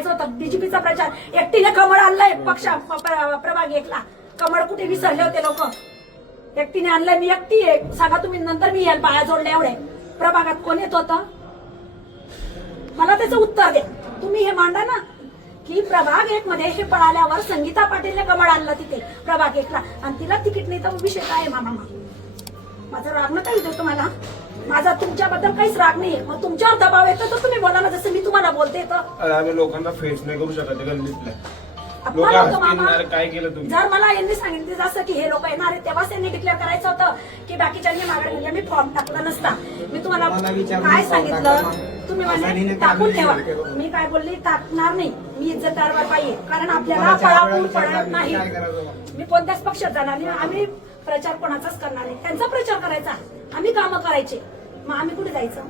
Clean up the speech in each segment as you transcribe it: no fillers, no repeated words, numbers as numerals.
होतं बीजेपीचा प्रचार एकटीने कमळ आणलाय पक्ष प्रभाग एकला. कमळ कुठे विसरले होते लोक, एकटीने आणलंय. मी एकटी आहे, सांगा तुम्ही नंतर मी याल पाया जोडले एवढे. प्रभागात कोण येत होतं मला त्याचं उत्तर द्या तुम्ही. हे मांडा ना की प्रभाग एक मध्ये हे पळाल्यावर संगीता पाटीलने कमळ आणलं तिथे प्रभाग एकला आणि तिला तिकीट नाही तर विषय काय मामा. माझं राग नका येऊ तुम्हाला, माझा तुमच्याबद्दल काहीच राग नाहीये. मग तुमच्यावर दबाव येतो तर तुम्ही बोला ना, जसं मी तुम्हाला बोलते तर. आम्ही लोकांना फेस नाही करू शकत गल्लीतल्या. अपमान होतो मामा. काय केलं तुम्ही? जर मला यांनी सांगितलं जसं की हे लोक येणार आहेत तेव्हाच त्यांनी डिक्लेअर करायचं होतं की बाकीच्यांनी मागणी म्हणजे मी फॉर्म टाकला नसता. मी तुम्हाला काय सांगितलं तुम्ही मला टाकून ठेवा. मी काय बोलली टाकणार नाही, मी इज्जतदार पाहिजे. कारण आपल्याला पळापळ पडत नाही. मी कोणत्याच पक्षात जाणार नाही. आम्ही प्रचार कोणाचाच करणार नाही. त्यांचा प्रचार करायचा, आम्ही कामं करायचे. मग आम्ही कुठे जायचं?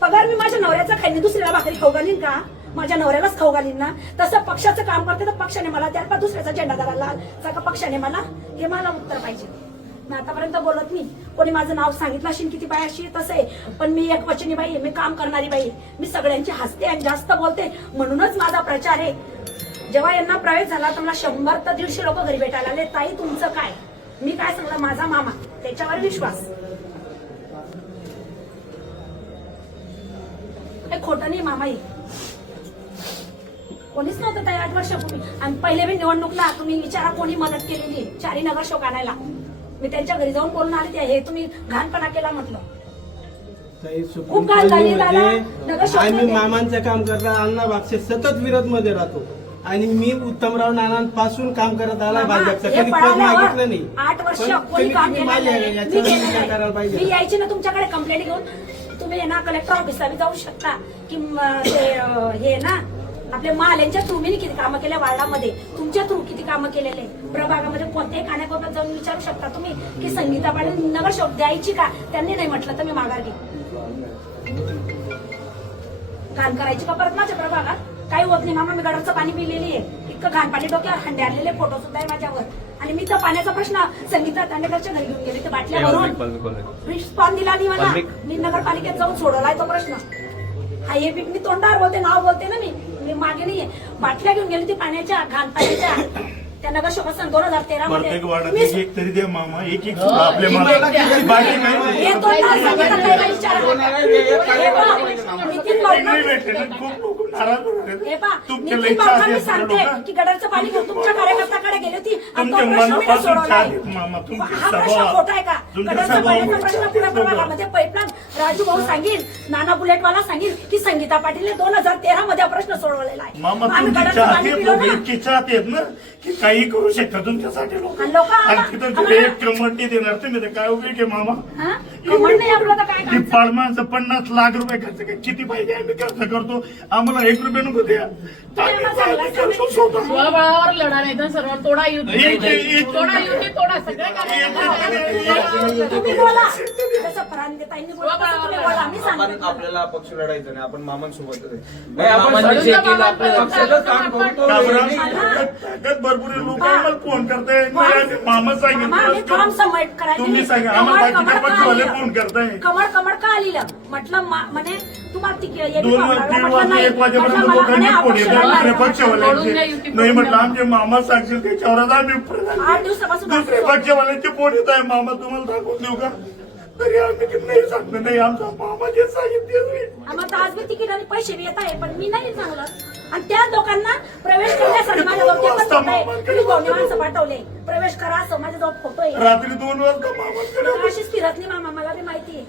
पगार मी माझ्या नवऱ्याचा खाईन, दुसऱ्याला भाकरी खाऊ घालीन का? माझ्या नवऱ्यालाच खाऊ घालीन ना. तसं पक्षाचं काम करते तर पक्षाने मला त्यात दुसऱ्याचा झेंडा धरायला का पक्षाने मला, हे मला उत्तर पाहिजे. मी आतापर्यंत बोलत नाही. कोणी माझं नाव सांगितलं असेल किती बाई अशी तसं आहे, पण मी एक वचनी बाई आहे, मी काम करणारी बाई आहे. मी सगळ्यांची हसते आणि जास्त बोलते म्हणूनच माझा प्रचार आहे. जेव्हा यांना प्रवेश झाला तर मला 100 ते 150 लोक घरी भेटायला आले. ताई तुमचं काय? मी काय सांगलं, माझा मामा, त्याच्यावर विश्वास. हे खोटं नाही मामा. हे कोणीच नव्हतं ताई 8 वर्षापूर्वी. आणि पहिले मी निवडणूकला तुम्ही विचारा कोणी मदत केलेली चारी नगर शोक आणायला. मी त्यांच्या घरी जाऊन बोलून आले. हे तुम्ही घाणपणा केला म्हटलं. खूप घाण झाली दादा. नगर शोक आम्ही मामांचं काम करता अण्णा बागचे सतत विरोध मध्ये राहतो आणि मी उत्तमराव नानांपासून काम करत आला भाजपचं. कधी पद मागितलं नाही. 8 वर्ष कोणी काम केलं पाहिजे. मी यायची ना तुमच्याकडे कंप्लेंट घेऊन. तुम्ही ना कलेक्टर ऑफिसला जाऊ शकता की हे ना आपल्या महाल्यांच्या तुम्ही किती कामं केल्या वार्डामध्ये, तुमच्या थ्रू किती कामं केलेले प्रभागामध्ये कोणत्याही कानाकोपऱ्यात जाऊन विचारू शकता तुम्ही की संगीता पाटील नगर शोक द्यायची का. त्यांनी नाही म्हटलं तर मी माघार घे. घाण करायची का परत माझ्या प्रभागात? काही होत नाही मामा. मी गटारचं पाणी पिलेली आहे. इतकं घाण पाणी डोक्यावर हंडे आणलेले फोटो सुद्धा आहे माझ्यावर. आणि मी तर पाण्याचा प्रश्न संगीता दांडेकरच्या घरी घेऊन गेले. ते बाटल्यावरून रिस्पॉन्स दिला नाही मला. मी नगरपालिकेत जाऊन सोडवलाय तो प्रश्न. हा हे मी तोंडावर बोलते, नाव बोलते ना. मी मागे नाहीये. बाटल्या घेऊन गेली ती पाण्याच्या, घाण पाण्याच्या. त्या नगर शोकासन 2013 मध्ये एक तरी दे मामा. एक आपल्या सांगते की गटारचं पाणी घेऊन तुमच्या कार्यकर्त्याकडे गेली होती. हा प्रश्न खोटा आहे का? गटारच्या पाण्याचा प्रश्न पुढे प्रभागामध्ये पाईपलाईन राजू भाऊ सांगेल, नाना बुलेटवाला सांगेल की संगीता पाटील 2013 मध्ये प्रश्न सोडवलेला आहे. काही करू शकता तुमच्यासाठी लोक. एक कमंडी देणार तुम्ही तर काय उपयोग आहे मामा? की पाळमांचं 50 लाख रुपये खर्च किती पाहिजे आम्ही खर्च करतो. आम्हाला 1 रुपये नको द्या. स्वबळावर लढा नाही तर सर्व तोडा युती तोडा सगळे आपल्याला पक्ष लढायचं नाही. आपण मामांसोबत भरपूर लोक आम्हाला फोन करताय. मामा सांगितलं तुम्ही सांगा आम्हाला बाकीच्या पक्षवाले फोन करताय. कमळ कमळ का आलेलं म्हटलं म्हणे तुम्हाला 2-3 वाजेपर्यंत लोकांनी फोन येतात दुसऱ्या पक्षवाल्यांचे. नाही म्हटलं आमचे मामा सांगतील त्याच्यावरच आम्ही 8 दिवसापासून दुसऱ्या पक्षवाल्यांचे फोन येत आहे. मामा तुम्हाला दाखवून देऊ का? तरी आम्ही नाही सांगतो. नाही आमचा मामा जे सांगितले आम्हाला आज मी तिकीट आणि पैसे येत आहे पण मी नाही चांगलं. आणि त्या लोकांना प्रवेश करण्यासाठी माझ्याजवळ माणसं पाठवले प्रवेश करा असं. माझ्याजवळ फोटो आहे. रात्री 2 वाजता मामा अशीच फिरत नाही मामा, मला बी माहिती आहे.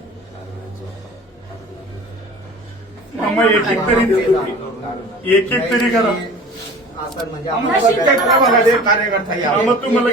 मामा एक तरी एक तरी करा. कार्यकर्ता मामा तुम्हाला